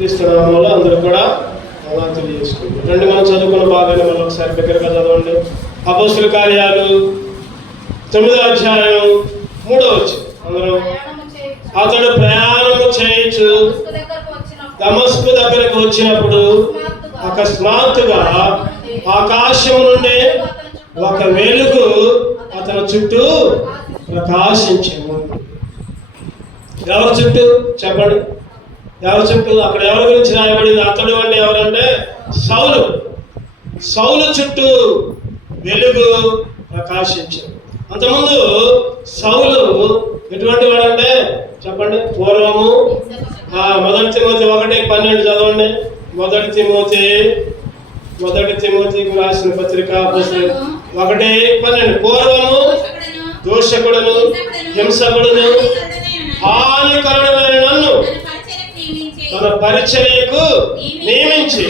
క్రీస్తునామంలో అందరూ కూడా తెలియజేసుకుంటారు. రండి, మనం చదువుకున్న భాగాన్ని మనం ఒకసారి దగ్గరగా చదవండి. అపోస్తుల కార్యాలు 9వ అధ్యాయం 3వ వచనం. అందరూ అతడు ప్రయాణము చేయొచ్చు దమస్కు దగ్గరకు వచ్చినప్పుడు అకస్మాత్తుగా ఆకాశం నుండి ఒక వెలుగు అతని చుట్టూ ప్రకాశించను. ఎవరి చుట్టూ చెప్పండి? ఎవరి చుట్టూ? అక్కడ ఎవరి గురించి రాయబడింది? అతడు అంటే ఎవరంటే సౌలు చుట్టూ వెలుగు ప్రకాశించాడు. అంతకుముందు సౌలు ఎటువంటి వాడంటే చెప్పండి? పూర్వము మొదటి తిమోతి 1:12 చదవండి. మొదటి తిమోతికి రాసిన పత్రిక 1:12. పూర్వము దోషకుడును హింసకుడును హానికరుడైన నన్ను తన పరిచర్యకు నియమించి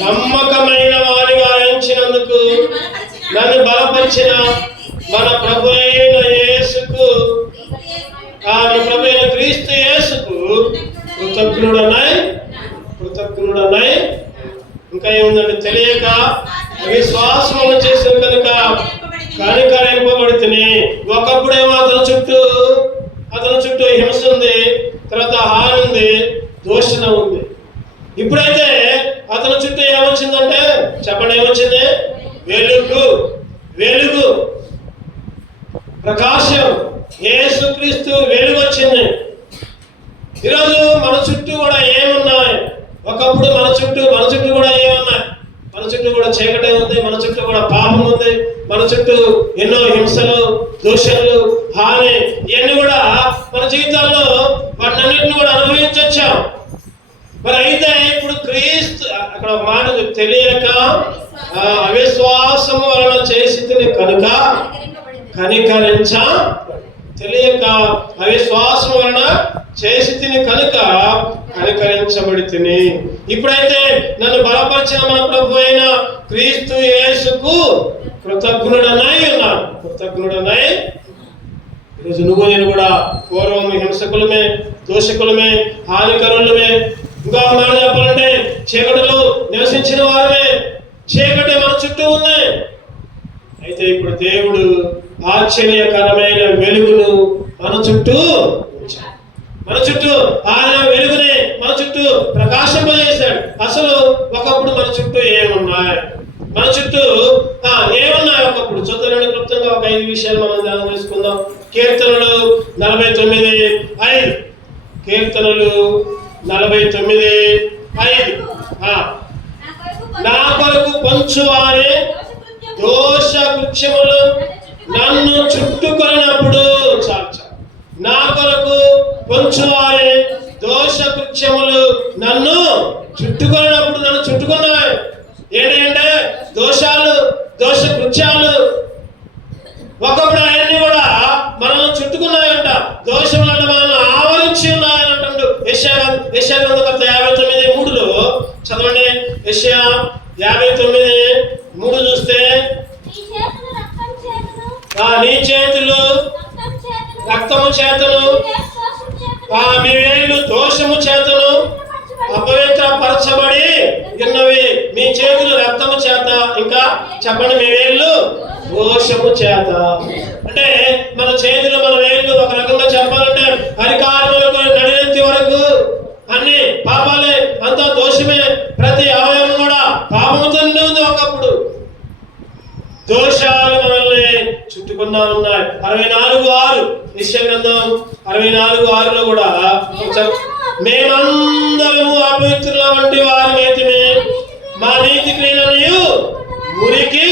నమ్మకమైన వారిగా ఎంచినందుకు నన్ను బలపరిచిన మన ప్రభు అయిన క్రీస్తు యేసుకు కృతజ్ఞుడనై ఇంకా ఏముందంటే తెలియక అవిశ్వాసములు చేసిన కనుక కనికరింపబడితిని. ఒకప్పుడేమో అతని చుట్టూ హింస ఉంది, తర్వాత హాని ఉంది, దూషణ ఉంది. ఇప్పుడైతే అతని చుట్టూ ఏమొచ్చిందంటే చెప్పండి? ఏమొచ్చింది? వెలుగు ప్రకాశం. యేసుక్రీస్తు వెలుగు వచ్చింది. ఈరోజు మన చుట్టూ కూడా ఏమున్నాయి? ఒకప్పుడు మన చుట్టూ కూడా ఏమున్నాయి? మన చుట్టూ కూడా చీకటి ఉంది, మన చుట్టూ కూడా పాపం ఉంది, మన చుట్టూ ఎన్నో హింసలు, దూషణలు, హాని, ఇవన్నీ కూడా మన జీవితాల్లో వాటినన్నింటిని కూడా అనుభవించొచ్చాం. మరి అయితే ఇప్పుడు క్రీస్తు అక్కడ ఒక మాట తెలియక అవిశ్వాసము వలన చేసి కనుక తెలియక అవిశ్వాసం వలన చేసి కనుక కనికరించబడి తిని. ఇప్పుడైతే నన్ను బలపరిచిన మన ప్రభు అయిన క్రీస్తు యేసుకు కృతజ్ఞుడనై ఉన్నాను. ఈరోజు నువ్వు నేను కూడా పూర్వం హింసకులమే, దోషకులమే, హానికరులమే. ఇంకా మాట చెప్పాలంటే చీకటిలో నివసించిన వారమే. చీకటి మన చుట్టూ ఉన్నాయి. అయితే ఇప్పుడు దేవుడు ఆశ్చర్యకరమైన వెలుగును మన చుట్టూ ఆయన వెలుగుని మన చుట్టూ ప్రకాశింపజేశాడు. అసలు ఒకప్పుడు మన చుట్టూ ఏమున్నాయి? ఒకప్పుడు చూద్దాం. క్లుప్తంగా ఒక 5 విషయాలు మనం ధ్యానం చేసుకుందాం. కీర్తనలు 49:5. కీర్తనలు 49:5. నా కొరకు పంచువారే దోష కృత్యములు నన్ను చుట్టుకొనినప్పుడు నా కొరకు పంచువారే దోష కృత్యములు నన్ను చుట్టుకున్నాయి. ఏంటంటే దోషాలు, దోష కృత్యాలు. ఒకప్పుడు అవన్నీ కూడా మనల్ని చుట్టుకున్నాయంట. దోషములు అంటే మనల్ని ఆవరించి ఉన్నాయంటాడు. యెషయా గ్రంథకర్త 59:3 చదవండి. యెషయా 59:3 చూస్తే నీ చేతులు రక్తము చేతను, మీ వేళ్ళు దోషము చేతను అపవిత్రపరచబడి ఉన్నవి. మీ చేతులు రక్తము చేత, ఇంకా చెప్పండి, మీ వేళ్ళు దోషము చేత. అంటే మన చేతులు, మన వేళ్ళు ఒక రకంగా చెప్పాలంటే అరికాలములకు నడినెత్తి వరకు అన్ని పాపాలే, అంతా దోషమే. ప్రతి అవయవం కూడా పాపముతో ఉంది. ఒకప్పుడు దోషాలు మనల్ని చుట్టుకున్నా ఉన్నాయి. 64:6 యెషయా గ్రంథం 64:6 కూడా మేమందరము అపవిత్రుల వంటి వారమైతిమి, మా నీతి క్రియలను మురికి.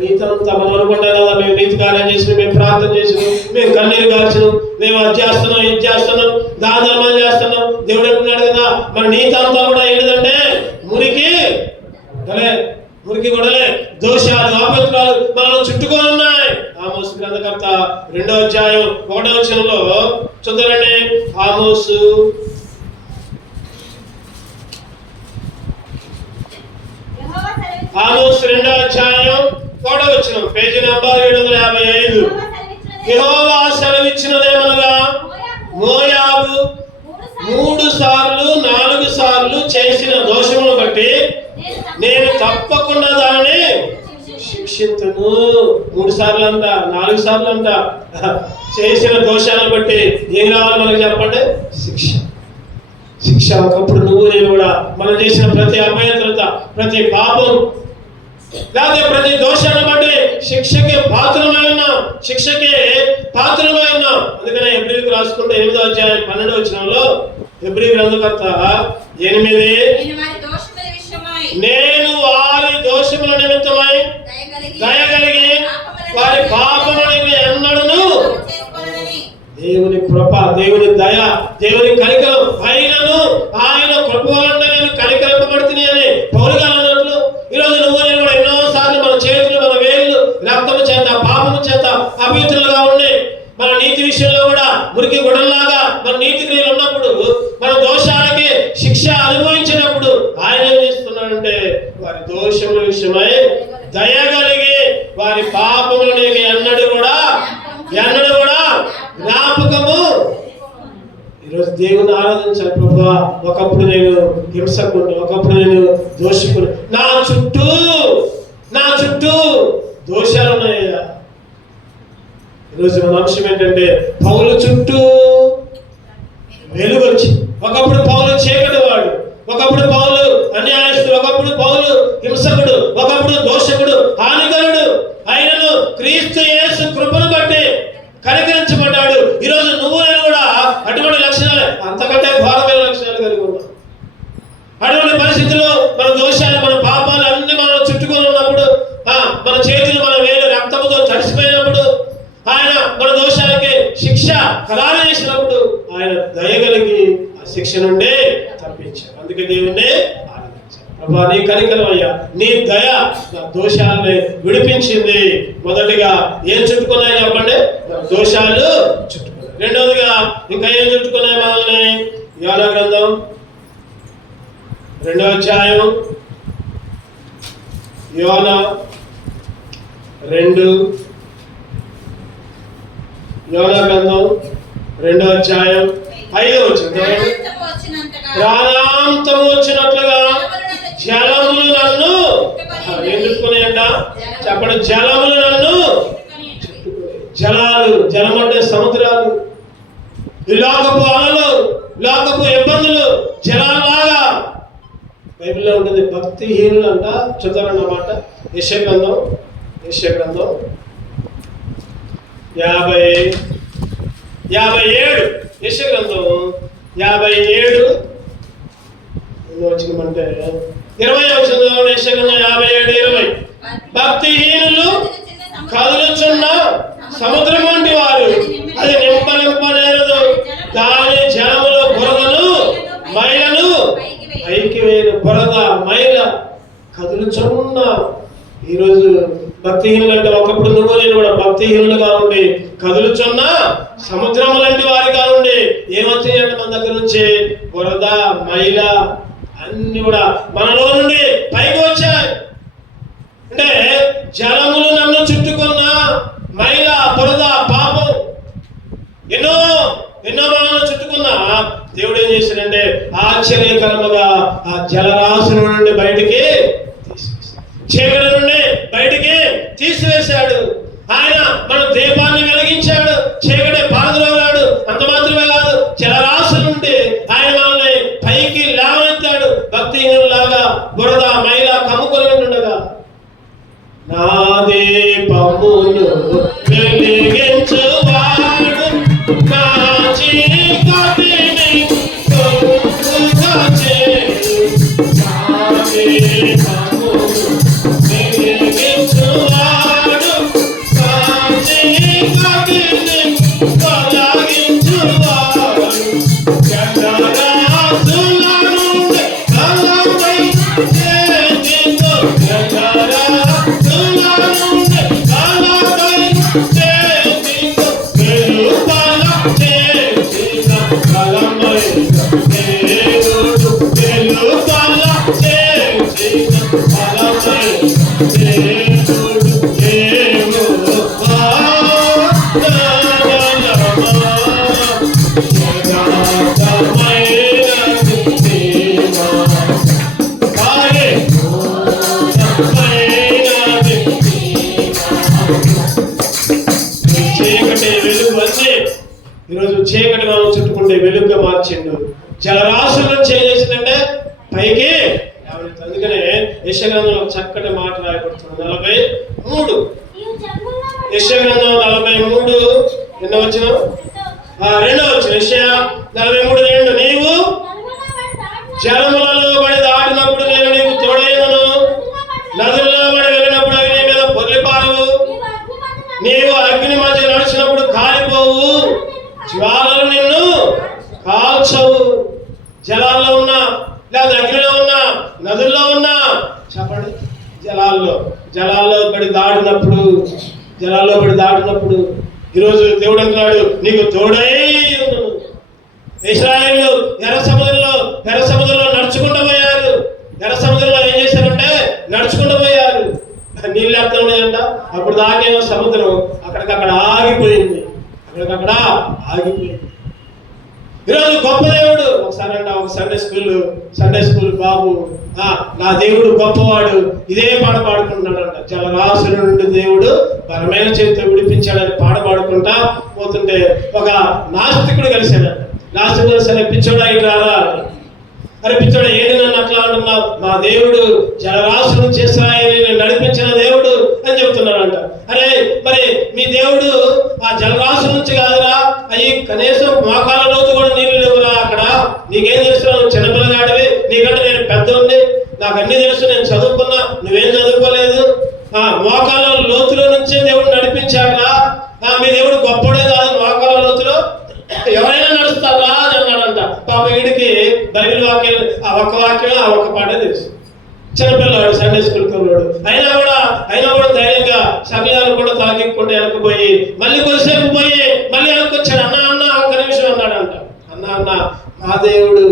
నీతంతా మనం అనుకుంటాం కదా, మేము నీతి కార్యం చేసిన, మేము ప్రార్థన చేసిన, మేము కన్నీరు కార్చిన, మేము అది చేస్తున్నాం, ఇది చేస్తున్నాం, దాన ధర్మాలు చేస్తున్నాం. దేవుడు అంటున్నాడు కదా, మన నీతి అంతా కూడా ఏంటంటే మురికి గొడవలే, దోషాలు, అపవిత్రాలు మనల్ని చుట్టుకొని ఉన్నాయి. ఆమోసు గ్రంథకర్త 2వ అధ్యాయం 1వ వచనంలో చూద్దామండి. ఆమోసు 2వ అధ్యాయం 1వ వచనం, పేజీ నంబర్ 755. యెహోవా సెలవిచ్చినదేమనగా మోయాబు 3 సార్లు నా తప్పకుండా దానిని శిక్షించును. 3 సార్లు అంట, 4 సార్లు అంట. చేసిన దోషాలను బట్టి ఏం రావాలి మనకి చెప్పండి? శిక్ష. శిక్ష. ఒకప్పుడు నువ్వు నేను కూడా మనం చేసిన ప్రతి అపవిత్రత, ప్రతి పాపం, లేకపోతే ప్రతి దోషాన్ని బట్టి శిక్షకి పాత్రమై ఉన్నాం. శిక్షకి పాత్రమై ఉన్నాం. అందుకనే హెబ్రీయులకు రాసుకుంటే 8వ అధ్యాయం 12వ వచనంలో హెబ్రీ గ్రంథకర్త 8 నేను వారి దోషముల నిమిత్తమై దయగలిగి వారి పాపములను ఎన్నడను, దేవుని కృప, దేవుని దయ, దేవుని కనికరం అయినను ఆయన కృప వలన నేను కనికరింపబడుతుంది అని పౌలు గారు అన్నట్లు ఈరోజు నువ్వు నేను కూడా ఎన్నో సార్లు మన చేతులు, మన వేళ్ళు రక్తము చేత, పాపము చేత అపవిత్రులుగా ఉండి, మన నీతి విషయంలో కూడా మురికి గుడంలాగా మన నీతి క్రియలు ఉన్నప్పుడు, మన దోషాలకి శిక్ష అనుభవించినప్పుడు ఆయన ఏం చేస్తున్నాడంటే వారి దోషముల విషయమై దయగలిగి వారి పాపములను ఎన్నడూ కూడా జ్ఞాపకము. ఈరోజు దేవుని ఆరాధించాలి. ప్రభువా, ఒకప్పుడు నేను హింసకుడిని, ఒకప్పుడు నేను దోషకుడు, నా చుట్టూ దోషాలు ఉన్నాయ్యా. ఈరోజు మన అంశం ఏంటంటే పౌలు చుట్టూ వెలుగు వచ్చి, ఒకప్పుడు పౌలు చీకటి వాడు, ఒకప్పుడు పౌలు అన్యాయస్తుడు, ఒకప్పుడు పౌలు హింసకుడు, ఒకప్పుడు దోషకుడు, హానికరుడు. ఆయనను క్రీస్తు యేసు కృపను బట్టి కనికరించబడ్డాడు. ఈరోజు నువ్వు నేను కూడా అటువంటి లక్షణాలు, అంతకంటే ఘోరమైన లక్షణాలు కలిగి ఉన్నాం. అటువంటి పరిస్థితుల్లో మన దోషాలు, మన పాపాలు అన్ని మనం చుట్టుకొని ఉన్నప్పుడు, మన చేతులు, మన వేలు రక్తముతో తడిసిపోయినప్పుడు, ఆయన మన దోషాలకి శిక్ష ఖరారు చేసినప్పుడు ఆయన దయగలిగి ఆ శిక్ష నుండి తప్పించారు. అందుకే దేవుణ్ణి ఆరాధించారు. ప్రభా, నీ కనికరం అయ్యా, నీ దయ నా దోషాలని విడిపించింది. మొదటిగా ఏం చుట్టుకున్నాయి చెప్పండి? దోషాలు చుట్టుకున్నాయి. రెండవదిగా ఇంకా ఏం చుట్టుకున్నాయి మనల్ని? యోనా గ్రంథం 2వ అధ్యాయం, యోనా 2, యోనా గ్రంథం 2వ అధ్యాయం 5వ వచనం, ప్రాణాంతము వచ్చినట్లుగా జలములు నన్ను ఏం చుట్టుకున్నాయంట చెప్పండి? జలములు నన్ను చుట్టుకున్నాయి. జలం అంటే సముద్రాలు, లోకపు అలలు, లోకపు ఇబ్బందులు జలాల్లాగా. బైబిల్లో ఉంటుంది భక్తిహీనులు అంట. చూద్దామన్నమాట. యెషయా గ్రంథం 57, యెషయా గ్రంథం 57 వచ్చినమంటే 20వ వచనంలో యెషయా గ్రంథం 57:20 భక్తిహీనులు కదులుచున్న సముద్రం వంటి వారు, అది నింపనేరదు, దాని జలములు బురదను మైలను పైకి వేయను. బురద, మైల కదులుచున్న. ఈరోజు భక్తిహీనులు అంటే ఒకప్పుడు నువ్వు నేను కూడా భక్తిహీనులుగా ఉండి కదులుచున్న సముద్రం లాంటి వారిగా ఉండి ఏమొచ్చాయంటే మన దగ్గర నుంచి బురద, మైల అన్ని కూడా మనలో నుండి పైకి వచ్చాయి. అంటే జలములు నన్ను చుట్టుకున్న మైల, బురద, పాపం ఎన్నో మనల్ని చుట్టుకున్నా దేవుడు ఏం చేశాడంటే ఆశ్చర్యకరముగా ఆ జలరాశుల నుండి బయటికి, చీకటి నుండి బయటికి తీసివేశాడు. ఆయన మన దీపాన్ని వెలిగించాడు, చీకటి పారద్రోలాడు. అంత మాత్రమే కాదు, జలరాశుల నుండి ఆయన మనల్ని పైకి లేవనెత్తాడు. భక్తిహీనులాగా బురద, మైల కమ్ముకొని ఉండగా నా దీపమును వెలిగించువాడు, నా చీకటిని తొలగించువాడు, నా దీపమును వెలిగించువాడు, నా చీకటిని తొలగించువాడు. జలరాశుల నుండి బలమై చేతితో, జలరాశుల నుండి బలమై జలరాశుల నుంచి ఏం చేసిందంటే పైకి లేవనెత్తింది. అందుకనే యెషయా గ్రంథంలో చక్కటి మాట రాయబడుతుంది. 43 యెషయా గ్రంథం 43 ఎన్నో వచ్చిన 2వ వచనం. యెషయా 43:2 నీవు జలములలో పడి దాటినప్పుడు నేను నీకు తోడైనను, నదుల్లో పడి వెళ్ళినప్పుడు అవి నీ మీద పొర్లిపారవు, నీవు అగ్ని మధ్య నడిచినప్పుడు కాలిపోవు, జ్వాలలు నిన్ను కాల్చవు. జలాల్లో ఉన్నా లేదా అగ్నిలో ఉన్నా నదుల్లో ఉన్నా చెప్పండి, జలాల్లో పడి దాటినప్పుడు ఈరోజు దేవుడు అంటున్నాడు నీకు తోడై ఉన్నాను. ఇశ్రాయేలు ఎర్ర సముద్రంలో నడుచుకుంటూ పోయారు. ఎర్ర సముద్రంలో ఏం చేశారంటే నడుచుకుంటూ పోయారు. నీళ్ళు ఎంత ఉన్నాయంట, అప్పుడు దాకేమో సముద్రం అక్కడికక్కడ ఆగిపోయింది. ఈరోజు గొప్ప దేవుడు. ఒకసారి అంట ఒక సండే స్కూల్ బాబు నా దేవుడు గొప్పవాడు ఇదే పాట పాడుకుంటున్నాడంట. జలరాశుల నుండి దేవుడు బలమైన చేతితో విడిపించాడని పాట పాడుకుంటా పోతుంటే ఒక నాస్తికుడు కలిశాడంట. నాస్తికుడు కలిసి పిచ్చోడా ఇటు రారా, అరే పిచ్చోడా ఏంటి నన్ను అట్లా అంటున్నావు, మా దేవుడు జలరాశుల నుంచి ఇశ్రాయేలుని నడిపించిన దేవుడు అని చెప్తున్నాడంట. అరే మరి మీ దేవుడు ఆ జలరాశుల నుంచి కాదురా, అయ్యి కనీసం మోకాల లోతు కూడా నీళ్లు లేవురా అక్కడ, నీకేం తెలుసు, నువ్వు చిన్నపిల్లగాడివి, నీకంటే నేను పెద్దోడిని, నాకు అన్ని తెలుసు, నేను చదువుకున్నా, నువ్వేం చదువుకోలేదు, మోకాల లోతులో నుంచే దేవుడు నడిపించాడురా, మీ దేవుడు గొప్పడే కాదు, మోకాల లోతులో ఎవరైనా నడుస్తారా అని అన్నాడంట. పాప వీడికి బైబిల్ వాక్యం ఆ ఒక్క పాటే తెలుసు. చిన్నపిల్లవాడు, సండే స్కూల్ పిల్లవాడు, అయినా కూడా ధైర్యంగా సమయాలు కూడా తాగిక్కుంటూ వెనకపోయి మళ్ళీ కొద్దిసేపు పోయి మళ్ళీ వెనకొచ్చాడు. అన్న ఒక్క నిమిషం అన్నాడంట. అన్న మా దేవుడు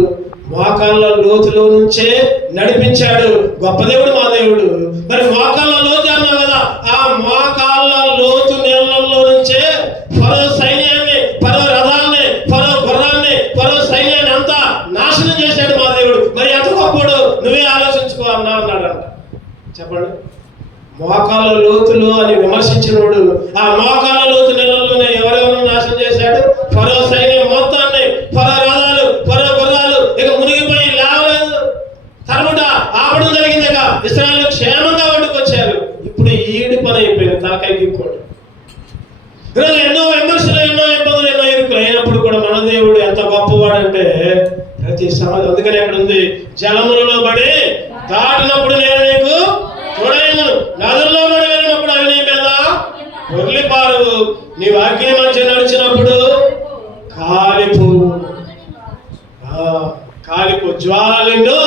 మోకాళ్ళ లోతులో నుంచే నడిపించాడు, గొప్ప దేవుడు మా దేవుడు. మరి మోకాళ్ళ లోతు అన్నావు కదా, ఆ మోకాళ్ళ లోతు నీళ్ళల్లో నుంచే ఫరో సైన్యాన్ని, ఫరో రథాన్ని, ఫరో గుర్రాన్ని, ఫరో సైన్యాన్ని అంతా నాశనం చేశాడు మా దేవుడు. మరి ఎంత గొప్పడు నువ్వే ఆలోచించుకో అన్నాడంట. చెప్పండి, మోకాళ్ళ లోతులు అని విమర్శించినోడు ఆ మోకాళ్ళ లోతు నీళ్ళలోనే ఎవరెవరు నాశనం చేశాడు? ఫరో సైన్యం మొత్తాన్ని, ఫరో రథాలు, ఫరో గుర్రాలు ఇక మునిగిపోయి లేవలేదు. తర్వాత ఆపడం జరిగింది. ఇక ఇశ్రాయేలు క్షేమంగా వండుకొచ్చారు. ఇప్పుడు ఈడి పని అయిపోయింది, తాకాయకి ఇంకోటి. ఈరోజు ఎన్నో విమర్శలు, ఎన్నో ఇబ్బందులు, ఎన్నో ఇరుకులు అయినప్పుడు కూడా మన దేవుడు ఎంత గొప్పవాడంటే ప్రతి సమాజం. అందుకని అక్కడ ఉంది, జలములలో పడి దాటినప్పుడు నేను నీకు తోడైనను, నదుల్లో పడి వెళ్ళినప్పుడు అవి నీ మీద పొర్లిపారవు, నీవు అగ్ని మధ్య నడిచినప్పుడు కాలిపో జ్వాలలు.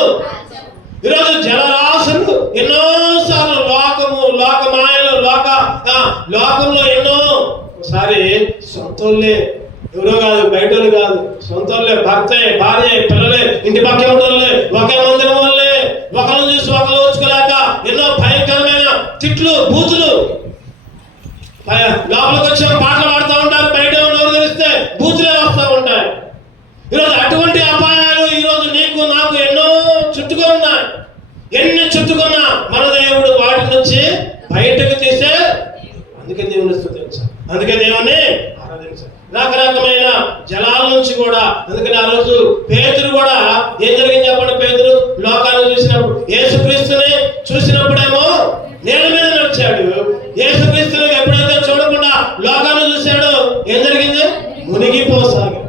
ఈరోజు జలరాశులు ఎన్నోసార్లు లోకమాయలు లోకంలో ఎన్నో ఒకసారి సొంతోళ్ళే, ఎవరో కాదు, బయటోళ్ళు కాదు, సొంతోళ్ళే, భర్తే, భార్య, పిల్లలే, ఇంటి పక్కన వాళ్ళే, ఒకే మందిరం వాళ్ళే, ఒకరిని చూసి ఒకరు ఓర్చుకోలేక ఎన్నో భయంకరమైన తిట్లు, బూతులు, లోపలికి వచ్చి పాటలు పాడుతూ ఉంటారు, బయట నోరు తెరిస్తే బూతులే వస్తూ ఉంటాయి. ఈరోజు అటువంటి అపాయాలు ఈరోజు నీకు నాకు ఎన్నో చుట్టుకొని ఉన్నాయి. ఎన్ని చుట్టుకున్నా మన దేవుడు వాటి నుంచి బయటకు తీసే. అందుకే దేవుని స్తుతించాలి, అందుకే దేవుని ఆరాధించాలి. రకరకమైన జలాల నుంచి కూడా. అందుకని ఆ రోజు పేతురు కూడా ఏం జరిగింది చెప్పండి. పేతురు లోకాన్ని చూసినప్పుడు, యేసుక్రీస్తుని చూసినప్పుడేమో నేల మీద నడిచాడు. యేసుక్రీస్తుని ఎప్పుడైతే చూడకుండా లోకాన్ని చూశాడో ఏం జరిగింది? మునిగిపోసాగాడు.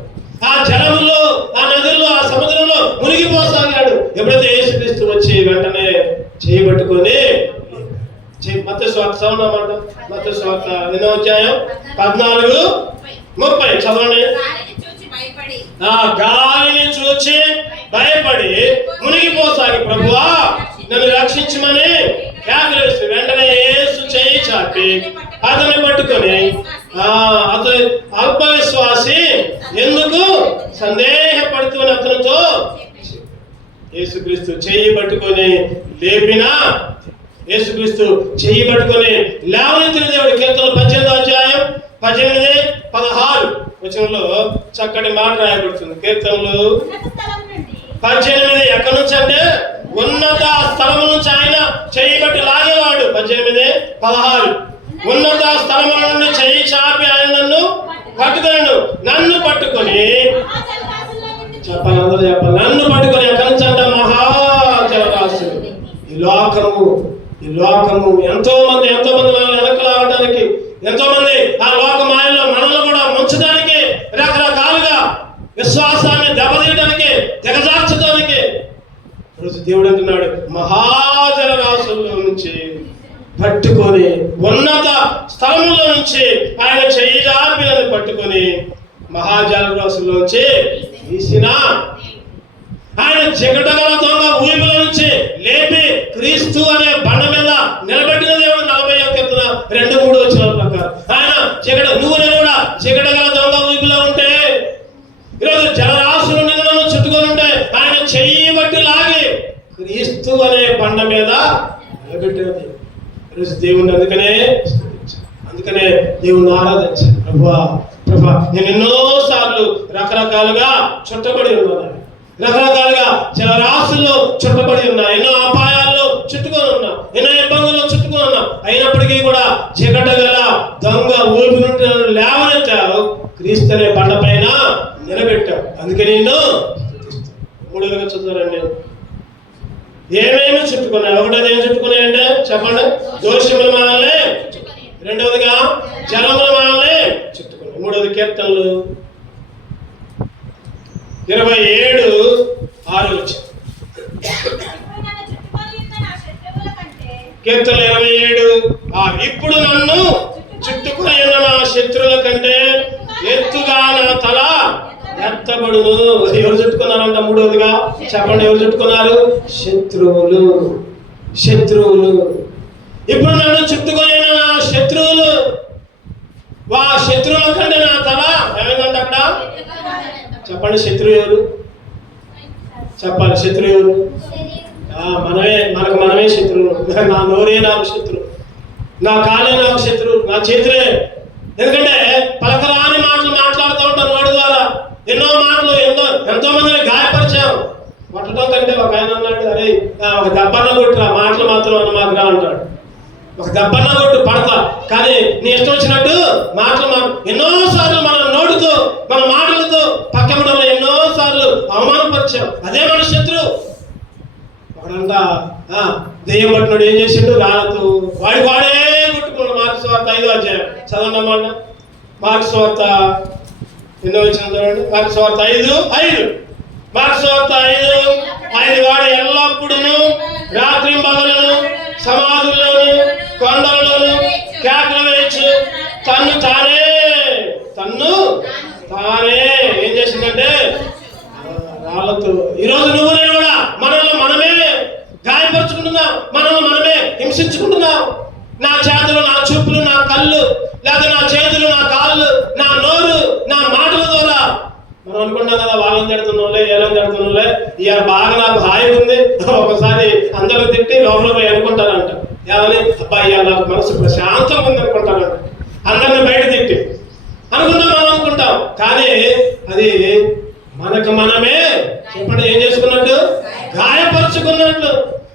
ఆ జలముల్లో, ఆ నదుల్లో, ఆ సముద్రంలో మునిగిపోసాగాడు. ఎప్పుడైతే యేసుక్రీస్తు వచ్చి వెంటనే చేయబట్టుకొని మత్తయి సువార్త చదవనమాట. మత్తయి సువార్త 8వ అధ్యాయం 14:30 చదవండి. గాలిని చూచి భయపడి మునిగిపోసాగి ప్రభువా నన్ను రక్షించమని కేకలు వేసి వెంటనే యేసు చేయి చాపి అతన్ని పట్టుకొని అతని అల్ప విశ్వాసి ఎందుకు సందేహపడుతున్న అతనితో యేసుక్రీస్తు చెయ్యి పట్టుకొని లేపినా, యేసుక్రీస్తు చెయ్యి పట్టుకొని లేవనెత్తిన దేవుడు. కీర్తనలు 18వ అధ్యాయం 18-16 వచనంలో చక్కటి మాట రాయబడుతుంది. కీర్తనలు 18 ఎక్కడి నుంచి అంటే ఉన్నత స్థలము నుంచి ఆయన చెయ్యి పట్టి లాగేవాడు. 18-16 ఉన్నత స్థలముల నుండి చెయ్యి చాపి ఆయన నన్ను పట్టుకొనను, నన్ను పట్టుకొని చెప్పాలి, అందరూ చెప్పాలి. నన్ను పట్టుకొని ఎక్కడి నుంచి అంట? మహాజలరాశులు. ఈ లోకము ఎంతో మంది మనల్ని వెనకలాగడానికి, ఎంతో మంది ఆ లోక మాయల్లో మనల్ని కూడా ముంచడానికి, రకరకాలుగా విశ్వాసాన్ని దెబ్బతీయడానికి, దిగజార్చడానికి రోజు దేవుడు అంటున్నాడు, మహాజలరాశుల్లో నుంచి పట్టుకొని, ఉన్నత స్థలంలో నుంచి ఆయన చెయ్యి జారినది పట్టుకొని మహాజలరాశుల్లోంచి తీసిన ఆయన చికటగల దొంగ ఊపిల నుంచి లేపి క్రీస్తు అనే బండ మీద నిలబెట్టిన దేవుడు. 41:2-3 వచనాల ప్రకారం ఆయన నువ్వు నేను కూడా చికటగల దొంగ ఊపిలో ఉంటే, ఈరోజు జలరాశులు నిన్ను చుట్టుకొని ఉంటే ఆయన చెయ్యి బట్టి లాగి క్రీస్తు అనే బండ మీద నిలబెట్టినది ఈరోజు దేవుణ్ణి. అందుకనే దేవుణ్ణి ఆరాధించాలి. ప్రభా నేను ఎన్నోసార్లు రకరకాలుగా చుట్టబడి ఉన్నాను, రకరకాలుగా జలరాశుల్లో చుట్టబడి ఉన్నా, ఎన్నో అపాయాల్లో చుట్టుకొని ఉన్నా, ఎన్నో ఇబ్బందుల్లో చుట్టుకొని ఉన్నా. అయినప్పటికీ కూడా చికటగల దొంగ ఊపి నుండి లేవనెత్తావు, క్రీస్తు అనే బండ పైన నిలబెట్టావు. అందుకే నిన్ను 3గా చూద్దారండి. ఏమేమి చుట్టుకున్నాయి? ఒకటోది ఏం చుట్టుకున్నాయంటే చెప్పండి, దోషములు మనల్ని. రెండవదిగా జలములు మనల్ని చుట్టుకున్నాయి. 3వది కీర్తనలు 27:6. కీర్తనలు 27. ఇప్పుడు నన్ను చుట్టుకుని ఉన్న నా శత్రువుల కంటే ఎత్తుగా నా తల ఎత్తబడును. ఎవరు చుట్టుకున్నారంట? 3వదిగా చెప్పండి, ఎవరు చుట్టుకున్నారు? శత్రువులు. ఇప్పుడు నన్ను చుట్టుకొని నా శత్రువులు, శత్రువుల కంటే నా తల ఏమైందంట అక్కడ? చెప్పండి, శత్రువు ఎవరు? చెప్పాలి, శత్రువు ఎవరు? మనమే శత్రువు. నా నోరే నాకు శత్రువు, నా కాలే నాకు శత్రువు, నా చేతులే. ఎందుకంటే పలకరాని మాటలు మాట్లాడుతూ ఉంటాను నోటి ద్వారా. ఎన్నో మాటలు ఎంతో మందిని గాయపరిచాం. కొట్టడం కంటే ఒక ఆయన అన్నాడు, అరే ఒక దెబ్బన్న కొట్టురా, మాటలు మాత్రం అని మాకు రా అంటాడు. ఒక దెబ్బన్న కొట్టు పడతా, కానీ నీ ఇష్టం వచ్చినట్టు మాటలు ఎన్నోసార్లు మన నోటితో, మన మాటలతో పక్కమడంలో ఎన్నోసార్లు అవమానపరిచాం. అదే మన శత్రువు. ఒకడంట దెయ్యం పట్టినాడు, ఏం చేసిండు? రాళ్ళతో వాడే కొట్టుకున్నాడు. మార్కు సువార్త 5వ అధ్యాయం చదవండి అన్నమాట. మార్కు సువార్త ఎన్నో వచ్చిన చూడండి. మార్కు సువార్త 5:5. మార్కు సువార్త 5:5. వాడు ఎల్లప్పుడూ రాత్రింబగలను సమాధుల్లోను కొండలలోను కేకలు వేయచ్చు, తన్ను తానే ఏం చేసిందంటే రాళ్ళతో. ఈరోజు నువ్వు నేను కూడా మనమే గాయపరుచుకుంటున్నాం, మనమే హింసించుకుంటున్నాం. నా చేతులు, నా చూపులు, నా కళ్ళు, లేదా నా చేతులు, నా కాళ్ళు, నా నోరు, నా మాటల ద్వారా మనం అనుకుంటాం కదా, వాళ్ళని తిడుతున్నాంలే, ఏళ్ళని తిడుతున్నాంలే, ఇవాళ బాగా నాకు హాయి ఉంది. ఒకసారి అందరూ తిట్టి లోపల పోయి అనుకుంటారంట, ఏమని? అబ్బాయి ఇవాళ నాకు మనసు ప్రశాంతంగా ఉంది అనుకుంటారంట. అందరిని బయట తిట్టి అనుకుంటాం. కానీ అది మనకు మనమే చెప్పండి ఏం చేసుకున్నట్టు? గాయపరుచుకున్నట్లు.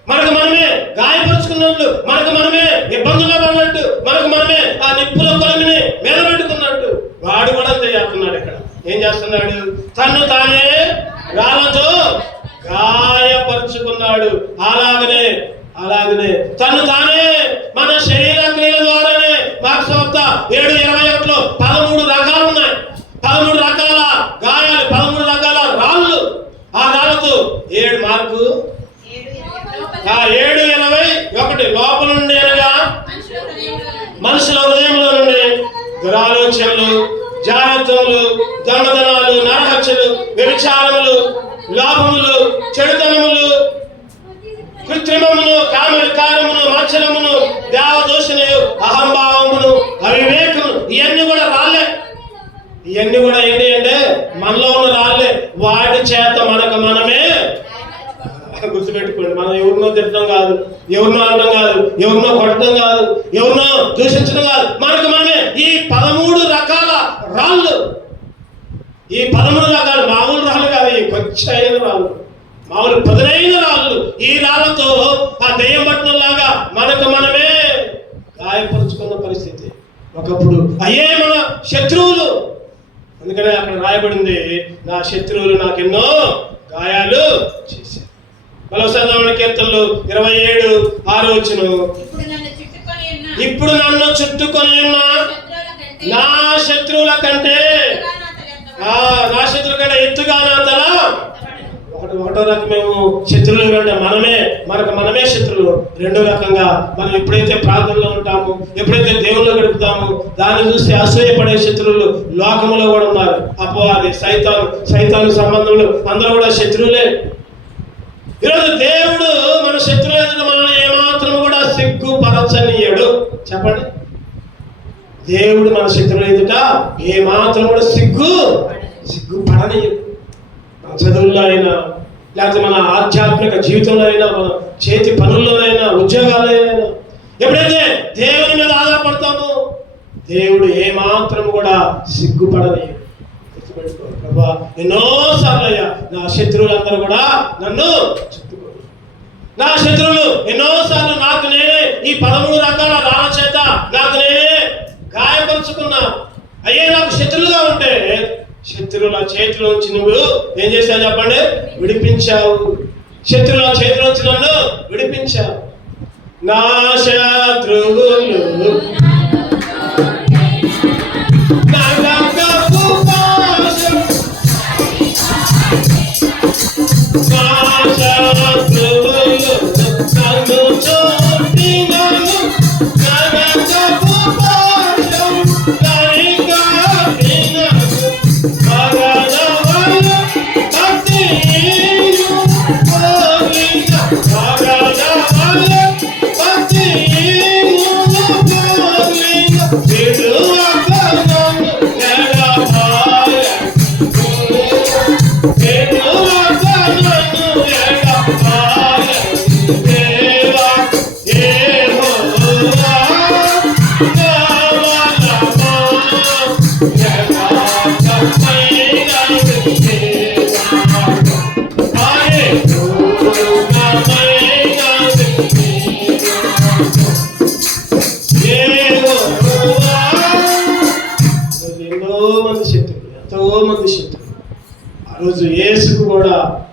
మనకు మనమే గాయపరుచుకున్నట్లు, మనకు మనమే ఇబ్బందుల్లో పడినట్టు, మనకు మనమే ఆ నిప్పుల కొలమిని మీద పెట్టుకున్నట్టు. వాడు కూడా అంతే చేస్తున్నాడు. ఇక్కడ ఏం చేస్తున్నాడు? తన్ను తానే రాళ్ళతో గాయపరుచుకున్నాడు. అలాగనే తను తానే మన శరీర క్రియల ద్వారానే. మార్కు సువార్త 7:21 13 రకాలు ఉన్నాయి. 13 రకాల గాయాలు, 13 రకాల రాళ్ళు. ఆ రాళ్ళతో 7 మార్కు 7:21 లోపల నుండి అనగా మనుషుల హృదయంలో నుండి దురాలోచనలు, జాగ్రత్తలు, దొంగతనాలు, నరహత్యలు, వ్యభిచారములు, లోభములు, చెడుతనములు, కృత్రిమమును, కామవికారమును, మత్సరమును, దేవదూషణయు, అహంభావమును, అవివేకమును. ఇవన్నీ కూడా రాళ్ళే. ఇవన్నీ కూడా ఏంటి అంటే మనలో ఉన్న రాళ్ళే. వాటి చేత మనకు మనమే గుర్తుపెట్టుకోండి. మనం ఎవరినో తిట్టడం కాదు, ఎవరినో అనడం కాదు, ఎవరినో కొట్టడం కాదు, ఎవరినో దూషించడం కాదు. మనకు మనమే ఈ 13 రకాల రాళ్ళు. ఈ 13 రకాలు మామూలు రాళ్ళు కాదు, ఈ కొచ్చైన రాళ్ళు, మామూలు పదునైన రాళ్ళు. ఈ రాళ్ళతో ఆ దెయ్యం పట్టణంలాగా మనకు మనమే గాయపరుచుకున్న పరిస్థితి. ఒకప్పుడు అయ్యే మన శత్రువులు. అందుకనే అక్కడ రాయబడింది, నా శత్రువులు నాకెన్నో గాయాలు చేశారు. మరోసారి కీర్తనలు 27:6 ఇప్పుడు నన్ను చుట్టుకొని ఉన్న నా శత్రువుల కంటే ఎత్తుగా నా తల. ఒకటో రకం మేము శత్రువులు అంటే మనమే శత్రువులు. రెండో రకంగా మనం ఎప్పుడైతే ప్రార్థనలో ఉంటామో, ఎప్పుడైతే దేవుళ్ళు గడుపుతామో, దాన్ని చూసి అసూయపడే శత్రువులు లోకంలో కూడా ఉన్నారు. అపవాది, సైతాను సంబంధంలో అందరూ కూడా శత్రువులే. ఈరోజు దేవుడు మన శత్రువు ఎదుట మనల్ని ఏమాత్రం కూడా సిగ్గుపరచనీయడు. చెప్పండి, దేవుడు మన శత్రువుల ఎదుట ఏమాత్రం కూడా సిగ్గుపడనీయడు. మన చదువుల్లో అయినా, లేకపోతే మన ఆధ్యాత్మిక జీవితంలో అయినా, మన చేతి పనుల్లోనైనా, ఉద్యోగాల్లో అయినా, ఎప్పుడైతే దేవుని మీద ఆధారపడతామో దేవుడు ఏమాత్రం కూడా సిగ్గుపడనీయడు. ప్రభా, ఎన్నోసార్లు అయ్యా నా శత్రువులందరూ కూడా నన్ను చుట్టుకోరు. నా శత్రువులు ఎన్నోసార్లు నాకు నేనే ఈ 13 రకాల రాళ్ళ చేత నాకు నేనే గాయపరుచుకున్నా. అయ్యే నాకు శత్రువులుగా ఉంటే శత్రువుల చేతిలో నుంచి నువ్వు ఏం చేశావు చెప్పండి? విడిపించావు. శత్రువుల చేతిలో నుంచి నన్ను విడిపించావు. నా శత్రువులు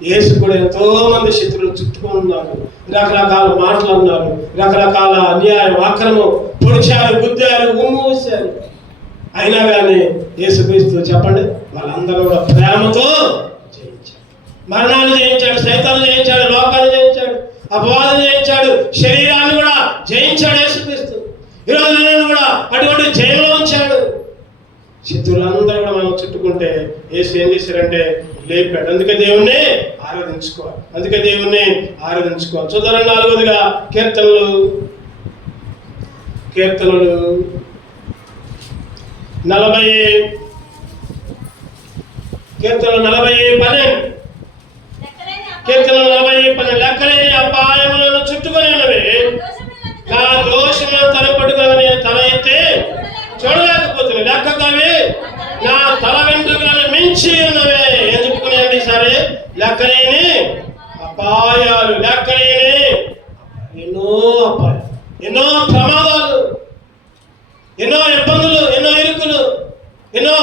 యేసు కూడా ఎంతో మంది శత్రువులు చుట్టుకొని ఉన్నారు. రకరకాల మాటలు అన్నారు, రకరకాల అన్యాయం, అక్రమం, పొడిచారు, గుద్దారు, ఉమ్మూసారు. అయినా కానీ యేసుక్రీస్తు చెప్పండి, వాళ్ళందరూ కూడా ప్రేమతో జయించాడు. మరణాన్ని జయించాడు, సైతాన్ని జయించాడు, లోకాన్ని జయించాడు, అపవాదం జయించాడు, శరీరాన్ని కూడా జయించాడు యేసుక్రీస్తు. ఈరోజు నేను కూడా అటువంటి జయంలో ఉంచాడు. శత్రువులందరూ కూడా మనం చుట్టుకుంటే యేసు ఏం చేశారంటే లేపాడు. అందుకే దేవుణ్ణి ఆరాధించుకోవాలి. చూద్దాం 4వదిగా కీర్తనలు 40:12 లెక్కలేని అపాయములను చుట్టుకొని ఉన్నవి, నా దోషములను తలపట్టుకొని నేను తల ఎత్తి చూడలేకపోతున్నాను. లెక్కకవి నా తల వెంట్రుకలను మించి ఉన్నవే. ఏం చెప్పుకున్నాయండి సరే? లెక్కలేని అపాయాలు, ఎన్నో అపాయాలు, ఎన్నో ప్రమాదాలు, ఎన్నో ఇబ్బందులు, ఎన్నో ఇరుకులు, ఎన్నో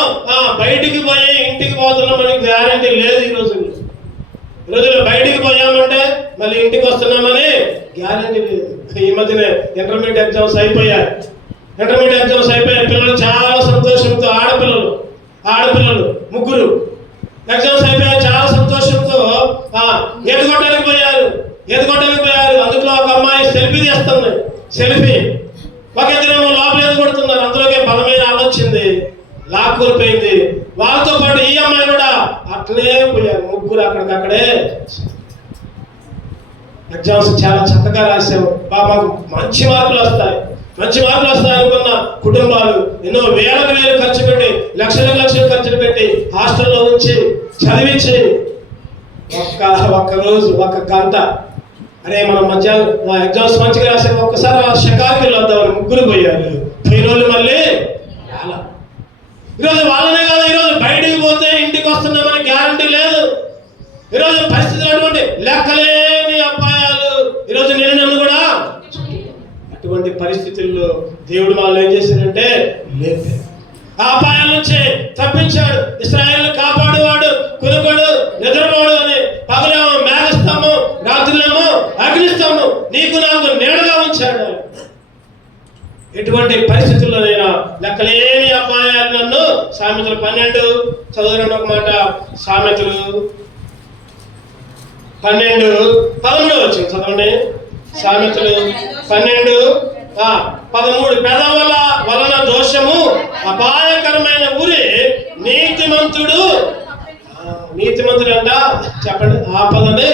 బయటికి పోయి ఇంటికి పోతున్నాం మనకి గ్యారంటీ లేదు. ఈ రోజుల్లో బయటికి పోయామంటే మళ్ళీ ఇంటికి వస్తున్నామని గ్యారంటీ లేదు. ఈ మధ్యనే ఇంటర్మీడియట్ ఎగ్జామ్స్ అయిపోయాయి. పిల్లలు చాలా సంతోషంతో, ఆడపిల్లలు 3 ఎగ్జామ్స్ అయిపోయాయి. చాలా సంతోషంతో ఎదుగొట్టడానికి పోయారు. అందులో ఒక అమ్మాయి సెల్ఫీ తీస్తుంది. ఒక ఇద్దరేమో లోపల ఎదుగొడుతున్నారు. అందులోకే బలమైన ఆలోచింది, లాక్కుపోయింది. వాళ్ళతో పాటు ఈ అమ్మాయి కూడా అట్లనే పోయారు. 3 అక్కడికక్కడే. ఎగ్జామ్స్ చాలా చక్కగా రాసావు, మాకు మంచి మార్కులు వస్తాయి అనుకున్న కుటుంబాలు ఎన్నో వేలకు వేలు ఖర్చు పెట్టి, లక్షలు ఖర్చులు పెట్టి హాస్టల్లో ఉంచి చదివించి ఒక్క రోజు 1 గంట అరే మనం మధ్యాహ్నం ఎగ్జామ్స్ మంచిగా రాసే ఒక్కసారి షికారుకి వద్దామని 3 పోయారు. పోయిన వాళ్ళు మళ్ళీ ఈరోజు వాళ్ళనే కాదు, ఈరోజు బయటికి పోతే ఇంటికి వస్తున్నామని గ్యారంటీ లేదు. ఈరోజు పరిస్థితులు అటువంటి లెక్కలేని అపాయాలు. ఈరోజు నన్ను కూడా అటువంటి పరిస్థితుల్లో దేవుడు వాళ్ళు ఏం చేశారంటే లేపారు. ఆ అపాయాల నుంచి తప్పించాడు. ఇశ్రాయేలును కాపాడువాడు, కునుకడు, నిద్రపోడు అని. పగలేమో మేఘస్తంభం, రాత్రులేమో అగ్నిస్తంభం నీకు నాకు నీడగా ఉంచాడు. ఎటువంటి పరిస్థితుల్లోనైనా లెక్కలేని అపాయాలు నన్ను. సామెతలు 12 చదువురండి ఒక మాట. సామెతలు 12:13 వచ్చింది చదవండి. సామెతలు 12:13 పెదవుల వలన దోషము అపాయకరమైన ఊరి నీతిమంతుడు. నీతిమంతుడు అంట చెప్పండి. ఆపదని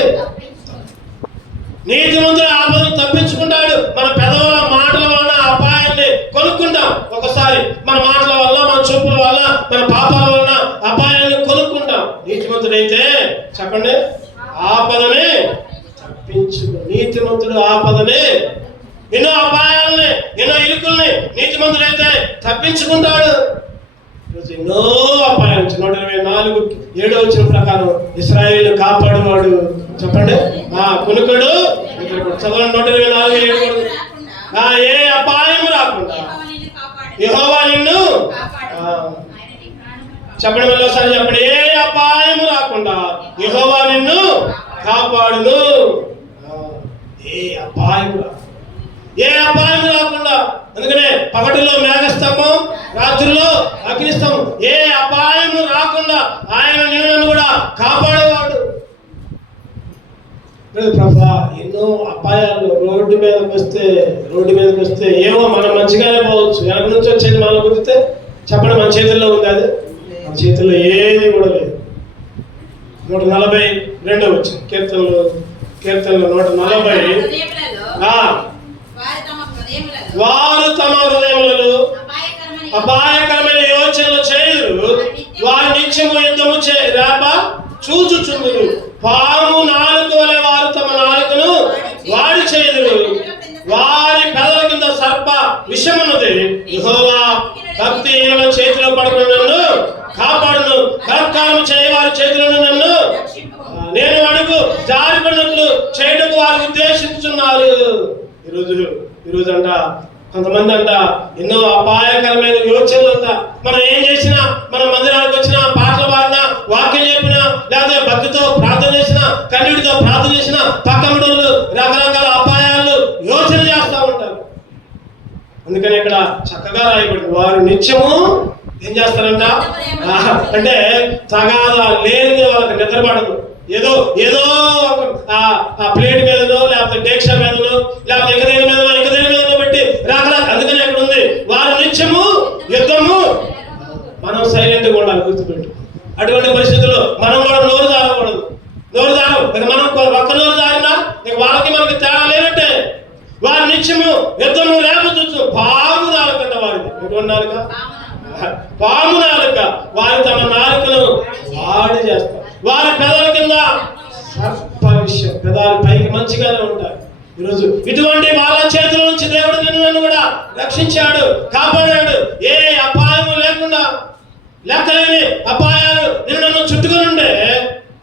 నీతిమంతుడు ఆపదను తప్పించుకుంటాడు. మన పెదవుల మాటల వలన అపాయాన్ని కొనుక్కుంటాం. ఒకసారి మన మాటల వల్ల, మన చూపుల వల్ల, మన పాపాల వలన అపాయాన్ని కొనుక్కుంటాం. నీతిమంతుడైతే చెప్పండి ఆపదని తప్పించుకో. నీతిమంతుడు ఆపదని, ఎన్నో అపాయాలని, ఎన్నో ఇరుకుల్ని నీతిమంతుడైతే తప్పించుకుంటాడు. ఎన్నో అపాయాలు. 124:7 వచ్చిన ప్రకారం ఇశ్రాయేలు కాపాడువాడు చెప్పండి కునుకడు. చదవండి 124:7. ఏ అపాయం రాకుండా యెహోవా నిన్ను చెప్పండి. మళ్ళీ ఒకసారి చెప్పండి. ఏ అపాయం రాకుండా యెహోవా నిన్ను కాపాడును. ఏ అపాయం రాకుండా. అందుకనే పగటిలో మేఘస్తంభం, రాత్రుల్లో అగ్నిస్తంభం. ఏ అపాయం రాకుండా ఆయన నిన్ను కూడా కాపాడేవాడు. ప్రభా ఎన్నో అపాయాలు రోడ్డు మీదకి వస్తే ఏమో మనం మంచిగానే పోవచ్చు. వెనక నుంచి వచ్చేది మనం గుర్తితే చెప్పండి మన చేతుల్లో ఉంది. అది మన చేతుల్లో ఏది కూడా లేదు. 142 వచ్చింది కీర్తనలు 140. వారు తమ హృదయములలో అపాయకరమైన యోచనలు చేయుదురు. వారి నిత్యము యుద్ధము చూచుచుందురు. పాము నాలుక వలె వారు తమ నాలుకను వాడి చేయుదురు. వారి పెదల కింద సర్ప విషమున్నది. యెహోవా భక్తిహీనుల చేతిలో పడకుండా నన్ను కాపాడును. బలాత్కారము చేయ వారి చేతిలో నన్ను నేను అడుగు జారిపడినట్లు చేయడానికి వారు ఉద్దేశించున్నారు. ఈరోజు అంట కొంతమంది అంట ఎన్నో అపాయకరమైన యోచనలు అంట. మనం ఏం చేసినా, మన మందిరానికి వచ్చినా, పాటలు పాడినా, వాక్యం చెప్పినా, లేకపోతే భక్తితో ప్రార్థన చేసినా, కన్నీటితో ప్రార్థన చేసినా, పక్కన రకరకాల అపాయాలు యోచన చేస్తూ ఉంటారు. అందుకని ఇక్కడ చక్కగా రాయబడింది. వారు నిత్యము ఏం చేస్తారంట అంటే తగాదా లేనిది వాళ్ళకి నిద్రపడదు. ఏదో ఆ ప్లేట్ మీదనో, లేకపోతే డేక్షా మీదనో, లేకపోతే ఇంక దేని మీదనో పెట్టి రకరకాల. అందుకని అక్కడ ఉంది వారు నిత్యము యుద్ధము. మనం సైలెంట్గా ఉండాలి, గుర్తుపెట్టు. అటువంటి పరిస్థితుల్లో మనం కూడా నోరు జారకూడదు. మనం ఒక్క నోరు జారినా ఇక వాళ్ళకి మనకి తేడా లేనట్టే. వారి నిత్యము యుద్ధము రేపొచ్చు. పాము నాలుకంట వారిది. ఎటువంటి నాలుక? పాము నాలుక. వారు తమ నాలుకను వాడి చేస్తారు. వారి పెదాల కింద సర్ప విషయం. పెదాలు పైకి మంచిగానే ఉంటాయి. ఈరోజు ఇటువంటి వాళ్ళ చేతుల నుంచి దేవుడు నిన్ను కూడా రక్షించాడు, కాపాడాడు. ఏ అపాయము లేకుండా, లెక్కలేని అపాయాలు నిన్ను చుట్టుకొని ఉండే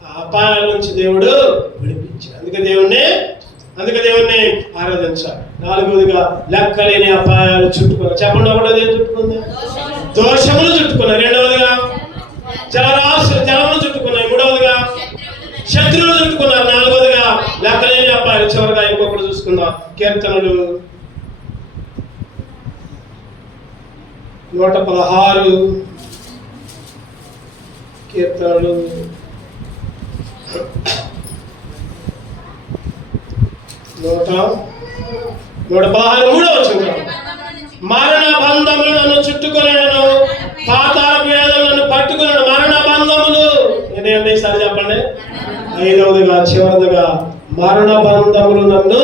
ఆ అపాయాల నుంచి దేవుడు విడిపించాడు. అందుకే దేవుణ్ణి ఆరాధించాలి. 4వదిగా లెక్కలేని అపాయాలు చుట్టుకున్నా. చెప్పండి ఒకటోది ఏం చుట్టుకుంది? దోషములు చుట్టుకున్నాయి. 2వదిగా జలములు చుట్టుకున్నాయి. 3వదిగా శత్రువులు చుట్టుకున్నారు. 4వదిగా లెక్కలేని అపాయాలు. చివరిగా ఇంకొకటి చూసుకుందాం. కీర్తనలు 116. కీర్తనలు 116:3 వచ్చింది. మరణ బంధములు నన్ను చుట్టుకొనెను, పాతాళపు వేదనలు నన్ను పట్టుకొనెను. మరణ బంధములు ఏంటంటే ఈసారి చెప్పండి. 5వదిగా చివరిదిగా మరణ బంధములు నన్ను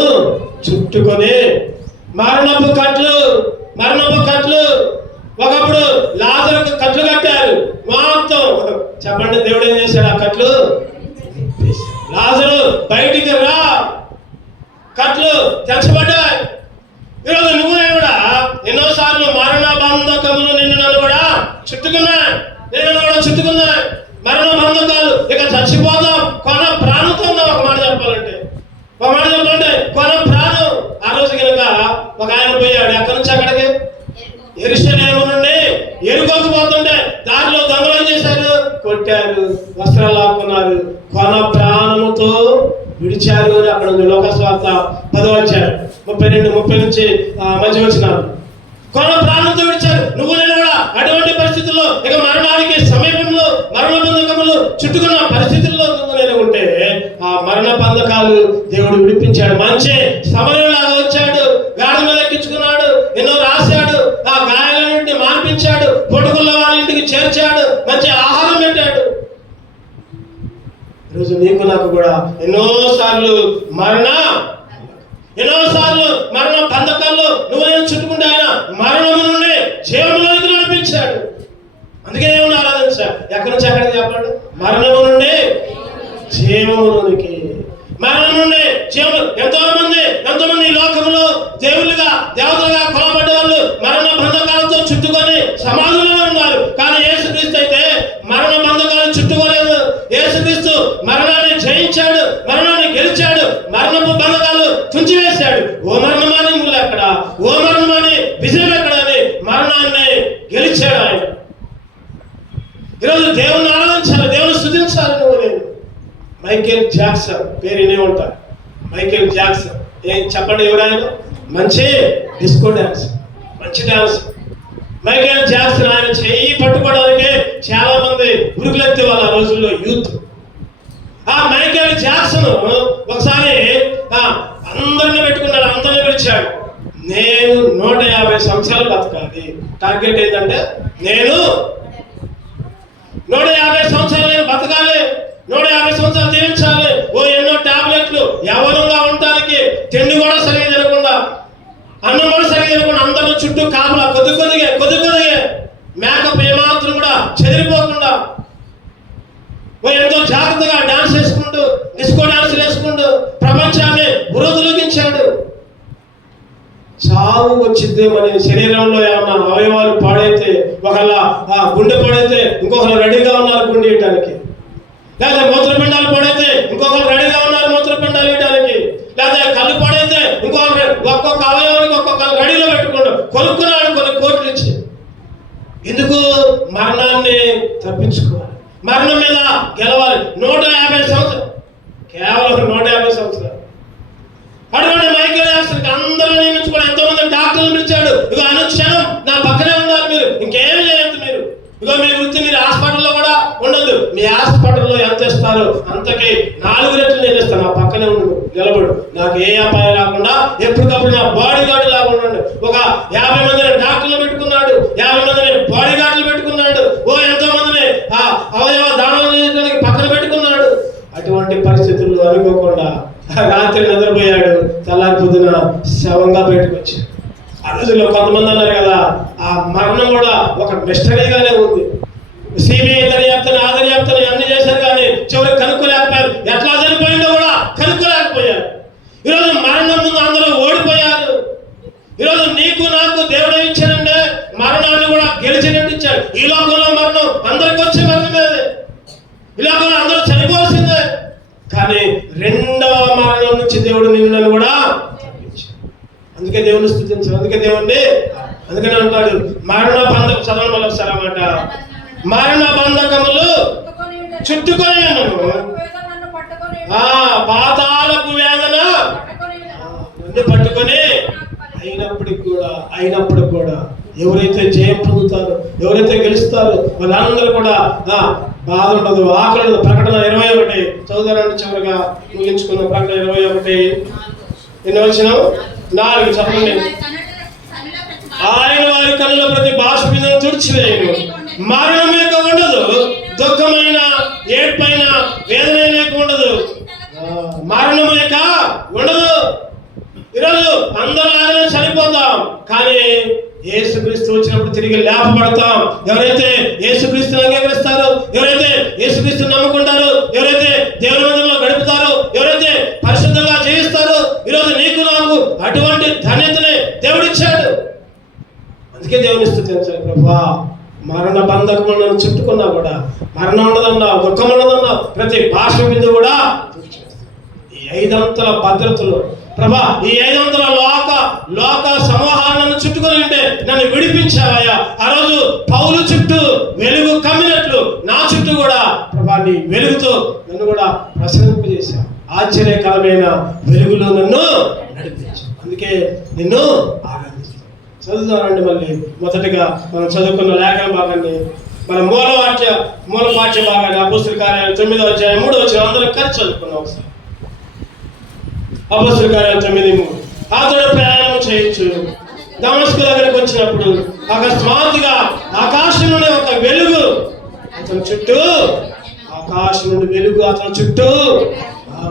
చుట్టుకొని. మరణపు కట్లు. ఒకప్పుడు లాజరుకు కట్లు కట్టారు మొత్తం. చెప్పండి దేవుడు ఏం చేశాడు? ఆ కట్లు లాజరు బయటికి రా, కట్లు తెచ్చబడ్డాయి. ఈరోజు నువ్వు నేను కూడా ఎన్నోసార్లు మరణ బంధకములు నన్ను కూడా చుట్టుకున్నాయి. మరణ బంధకాలు. ఇక చచ్చిపోతాం, కొన ప్రాణంతో ఉన్నాం. ఒక మాట చెప్పాలంటే కొన ప్రాణం. ఆ రోజు కనుక ఒక ఆయన పోయాడు. ఎక్కడి నుంచి అక్కడికి? యెరూషలేము నుండి ఎరుకోకపోతుంటే దారిలో దొంగలు ఏం చేశారు? కొట్టారు, వస్త్రాలు లాక్కున్నారు, కొన ప్రాణముతో విడిచారు అని అక్కడ ఉంది. లోకస్వార్త 10వ అధ్యాయం 32-30 నుంచి మధ్య వచ్చినారు. కొన ప్రాణంతో విడిచారు. నువ్వు నేను కూడా అటువంటి పరిస్థితుల్లో, ఇక మరణానికి సమీపంలో మరణ బంధకములు చుట్టుకున్న పరిస్థితుల్లో నువ్వు నేను ఉంటే ఆ మరణ బంధకాలు దేవుడు విడిపించాడు. మంచి సమయంలాగా వచ్చాడు, గాడి మీద ఎక్కించుకున్నాడు, ఎన్నో రాశాడు, ఆ గాయాలన్నింటినీ మాన్పించాడు, పొడుగుల వారి ఇంటికి చేర్చాడు, మంచి ఆహారం పెట్టాడు. ఈరోజు నీకు నాకు కూడా ఎన్నోసార్లు మరణ బంధకాల్లో నువ్వు నేను చుట్టుకుంటే ఆయన మరణము నుండి జీవనంలోకి నడిపించాడు. అందుకే ఏమన్నా ఆరాధించాడు. ఎక్కడి నుంచి ఎక్కడికి చెప్పండి? మరణము నుండి జీవములోనికి, మరణం నుండి జీవము. ఎంతో మంది ఈ లోకంలో దేవులుగా దేవతలుగా కొలబడ్డ వాళ్ళు మరణ బంధకాలతో చుట్టుకొని సమాధుల్లో ఉన్నారు. కానీ యేసుక్రీస్తు అయితే మరణ బంధకాలు చుట్టుకోలేదు. యేసుక్రీస్తు మరణాన్ని జయించాడు, మరణాన్ని గెలిచాడు, మరణపు బంధకాలు తుంచివేశాడు. ఓ మరణమాని ముళ్ళు ఎక్కడ, ఓ మరణమాని విజయం ఎక్కడ అని మరణాన్ని గెలిచాడు ఆయన. ఈరోజు దేవుని ఆరాధించాలి, దేవుని స్తుతించాలి. నువ్వు నేను మైకేల్ జాక్సన్ పేరు వినే ఉంటారు. మైకేల్ జాక్సన్ ఏం చెప్పండి ఎవరైనా? మంచి డిస్కో డాన్స్, మంచి డాన్స్. మైకేల్ జాక్సన్ ఆయన చెయ్యి పట్టుకోవడానికి చాలా మంది ఉరుకులెత్తే వాళ్ళ రోజుల్లో యూత్. ఆ మైకేల్ జాక్సన్ ఒకసారి అందరిని పెట్టుకున్నాడు, అందరిని పిలిచాడు. నేను 150 సంవత్సరాలు బతకాలి. టార్గెట్ ఏంటంటే నేను 150 సంవత్సరాలు నేను బతకాలి, 150 సంవత్సరాలు జీవించాలి. ఎన్నో టాబ్లెట్లు, యవ్వనంగా ఉండటానికి తిండి కూడా సరిగ్గా తినకుండా, అన్నం కూడా సరిగ్గా తినకుండా, అందరూ చుట్టూ కాపులా కొద్ది కొద్దిగా మేకప్ ఏమాత్రం కూడా చెదిరిపోకుండా ఎంతో జాగ్రత్తగా డాన్స్ వేసుకుంటూ, డిస్కో డాన్స్ వేసుకుంటూ ప్రపంచాన్ని ఉరోధులగించాడు. చావు వచ్చిద్దేమని శరీరంలో ఏమన్నా అవయవాలు పాడైతే, ఒకళ్ళ గుండె పాడైతే ఇంకొకరు రెడీగా ఉన్నారు గుండె ఇవ్వడానికి, లేదా మూత్రపిండాలు పాడైతే ఇంకొకరు రెడీగా ఉన్నారు మూత్రపిండాలు ఇవ్వడానికి, లేదా కళ్ళు పాడైతే ఒక్కొక్క అవయవానికి ఒక్కొక్కరు రెడీలో పెట్టుకుంటూ కొనుక్కున్నాడు కొన్ని కోట్లు ఇచ్చి. ఎందుకు? మరణాన్ని తప్పించుకోవాలి, మరణం మీద గెలవాలి. 150 సంవత్సరాలు, కేవలం 150 సంవత్సరాలు. అటువంటి మైకేల్ జాక్సన్కి అందరూ నియమించుకోవడం, ఎంతో మంది డాక్టర్లు పిలిచాడు. ఇక అనుక్షణం నా పక్కనే ఉండాలి, మీరు ఇంకేం చేయొద్దు, మీరు ఇగో మీ వృత్తి మీరు హాస్పిటల్లో కూడా ఉండదు, మీ హాస్పిటల్లో ఎంత ఇస్తారో అంతకి 4 రెట్లు నేను ఇస్తాను, నా పక్కనే ఉండు, నిలబడు, నాకు ఏ అపాయం రాకుండా ఎప్పటికప్పుడు నా బాడీ గార్డు లాగా ఉండండి. ఒక 50 మందిని డాక్టర్లు పెట్టుకున్నాడు, 50 మందిని బాడీ గార్డులు పెట్టుకున్నాడు, ఎంతో మందిని అవయవ దానం చేయడానికి పక్కన పెట్టుకున్నాడు. అటువంటి పరిస్థితుల్లో అనుకోకుండా రాత్రి నిద్రపోయాడు, తెల్లారి పొద్దున శవంగా బయటకు వచ్చాడు. ఆ రోజుల్లో కొంతమంది అన్నారు కదా, ఆ మరణం కూడా ఒక మిస్టరీగానే ఉంది. సిబిఐ దర్యాప్తుని అన్ని చేశారు కానీ చివరికి కనుక్కోలేకపోయారు. ఎట్లా చనిపోయిందో కూడా కనుక్కోలేకపోయారు. ఈరోజు మరణం ముందు అందరూ ఓడిపోయారు. ఈరోజు నీకు నాకు దేవుడు ఇచ్చాడంటే మరణాన్ని కూడా గెలిచినట్టు ఇచ్చాడు. ఈ లోకంలో మరణం అందరికి వచ్చే మరణమే, ఈ లోకంలో అందరూ చనిపోవాల్సిందే. కానీ 2వ మరణం నుంచి దేవుడు నిన్ను కూడా తప్పించాడు. అందుకే దేవుని స్తుతించాడు, అందుకనే అంటాడు మరణ బంధకం. చదవడం వల్ల ఒకసారి అన్నమాట, మరణ బంధకములు చుట్టుకొని పాతాళపు వేదన నన్ను పట్టుకొని అయినప్పటికి కూడా ఎవరైతే జయం పొందుతారో, ఎవరైతే గెలుస్తారో వాళ్ళందరూ కూడా బాధ ఉండదు, ఆకలి ఉండదు. ప్రకటన 21 చదువుతారంటే చివరిగా ముగించుకున్న ప్రకటన 21 ఎన్ని వచ్చినావు? 4 చెప్పండి. ఆయన వారి కళ్ళలో ప్రతి బాష్పీంద్రం తుడిచివేయను, మరణం యొక్క ఉండదు, దుఃఖమైన ఏడ్పైన వేదన ఉండదు, మరణం యొక్క ఉండదు. ఈరోజు అందరూ ఆయన చనిపోతాం, కానీ యేసుక్రీస్తు వచ్చినప్పుడు తిరిగి లేపబడతాం. ఎవరైతే యేసుక్రీస్తుని అంగీకరిస్తారో, ఎవరైతే యేసుక్రీస్తుని నమ్ముకుంటారో, ఎవరైతే దేవుని మందిరంలో గడుపుతారో, ఎవరైతే పరిశుద్ధంగా జీవిస్తారో, ఈరోజు నీకు నాకు అటువంటి ధన్యతనే దేవుడిచ్చాడు. అందుకే దేవుని స్తుతించాలి. ప్రభువా, మరణ బంధకములను చుట్టుకున్నా కూడా మరణం ఉండదన్నావు, దుఃఖం ఉండదన్నావు, ప్రతి భాష మీద కూడా ఈ 500 భద్రతలు ప్రభా, ఈ 500 లోక సమూహాలను చుట్టుకొని ఉంటే నన్ను విడిపించావయ్యా. ఆ రోజు పౌలు చుట్టూ వెలుగు కమ్మినట్లు నా చుట్టూ కూడా ప్రభా నీ వెలుగుతో నన్ను కూడా ప్రసరింపజేశావు. ఆశ్చర్యకరమైన వెలుగులో నన్ను నడిపించావు. అందుకే నిన్ను ఆనందిస్తాను. చదువుతానండి. మళ్ళీ మొదటిగా మనం చదువుకున్న లేఖన భాగాన్ని, మన మూల పాఠ్య భాగాన్ని అపోస్తలుల కార్యాలు 9వ అధ్యాయం 3వ వచనం అందరం కలిసి చదువుకున్నాం ఒకసారి. అపోస్తలుల కార్యాలు 9:3. అతడు ప్రయాణం చేయొచ్చు దమస్కు దగ్గరకు వచ్చినప్పుడు అకస్మాత్తుగా ఆకాశం నుండి ఒక వెలుగు అతని చుట్టూ, ఆకాశం నుండి వెలుగు అతని చుట్టూ.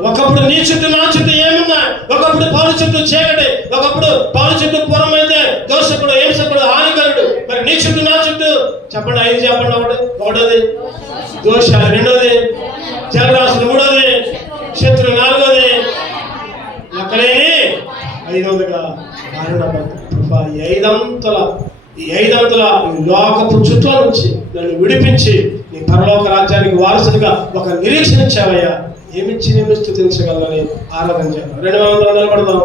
ఒకప్పుడు నీ చుట్టూ నా చుట్టూ ఏమున్నా, ఒకప్పుడు పౌలు చుట్టూ చీకటి, ఒకప్పుడు పౌలు చుట్టూ పూర్వం అయితే దోషకుడు, హింసకుడు, హానికరుడు. మరి నీ చుట్టూ నా చుట్టూ చెప్పండి, 5 చెప్పండి. ఒకటోది దోషాలు, రెండోది జలరాశులు, మూడోది శత్రువు, నాలుగోది లెక్కలేని, ఐదవదిగా ఈ ఐదంతల లోకపు చుట్టూ నుంచి నన్ను విడిపించి నీ పరలోక రాజ్యానికి వారసుడిగా ఒక నిరీక్షణ ఇచ్చావయ్యా. ఏమిచ్చి నేను స్తుతించగలని ఆరాధన చేద్దాం. 200 నిలబడదాం.